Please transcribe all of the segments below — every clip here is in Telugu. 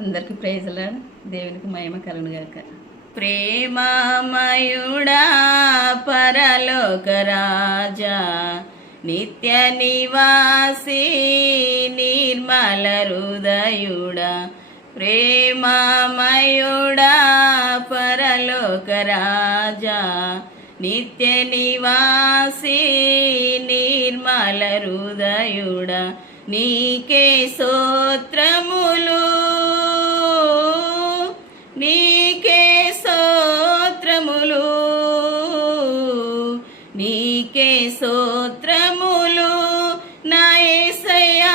అందరికి ప్రైజ్లాడు. దేవునికి మహిమ కలుగును గాక. ప్రేమమయుడా పరలోక రాజా, నిత్య నివాసి నిర్మల హృదయుడా, ప్రేమమయుడా పరలోక రాజా, నిత్య నివాసి నిర్మల హృదయుడా, నీకే స్తోత్రములు, నీకే స్తోత్రములు, నీకే స్తోత్రములు నా యేసయ్యా,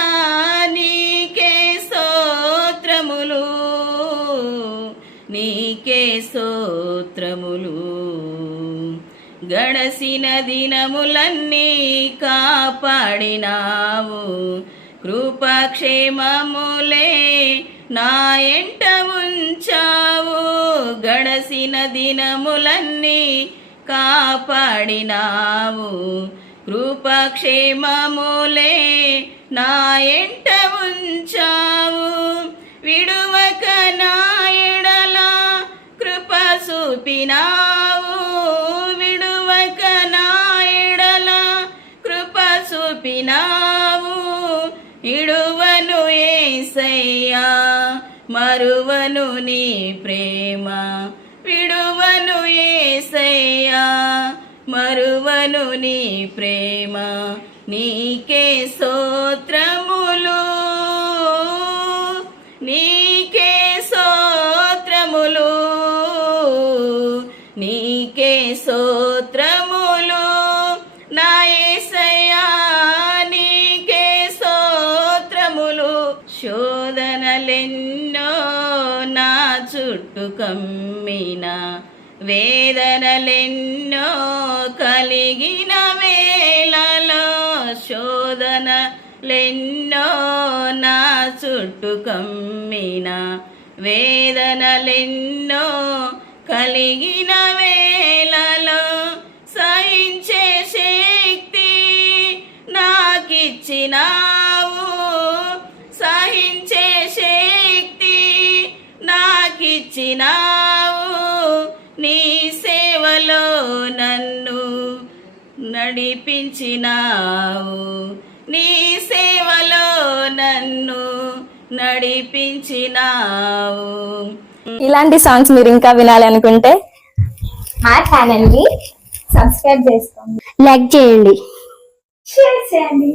నీకే స్తోత్రములు, నీకే స్తోత్రములు. గడసిన దినములన్నీ కాపాడినావు, కృపక్షేమములే నా ఎంట ఉంచావు. గడసిన దినములన్నీ కాపాడినావు, కృపక్షేమములే నా ఎంట ఉంచావు. విడువక నా ఎడల కృప చూపినావు, విడువక నా ఎడల కృప చూపినావు. ఇడువను యేసయ్యా, మరువను నీ ప్రేమ, విడువను యేసయ్యా, మరువను నీ ప్రేమ. నీకే స్తోత్రములు, నీకే స్తోత్రములు, నీకే స్తోత్రములు నా యేసయ్యా, నీకే స్తోత్రములు. శోధనలెన్నో నా చుట్టూ కమ్మిన, వేదనలెన్నో కలిగిన వేళలో, శోధనలెన్నో నా చుట్టూ కమ్మిన, వేదనలెన్నో కలిగిన వేళలో, సహించే శక్తి నాకిచ్చినావు, సహించే శక్తి నాకిచ్చినావు. నీ సేవలో నన్ను నడిపించినావు, నీ సేవలో నన్ను నడిపించినావు. ఇలాంటి సాంగ్స్ మీరు ఇంకా వినాలి అనుకుంటే మా ఛానల్ ని సబ్స్క్రైబ్ చేసుకోండి, లైక్ చేయండి, షేర్ చేయండి.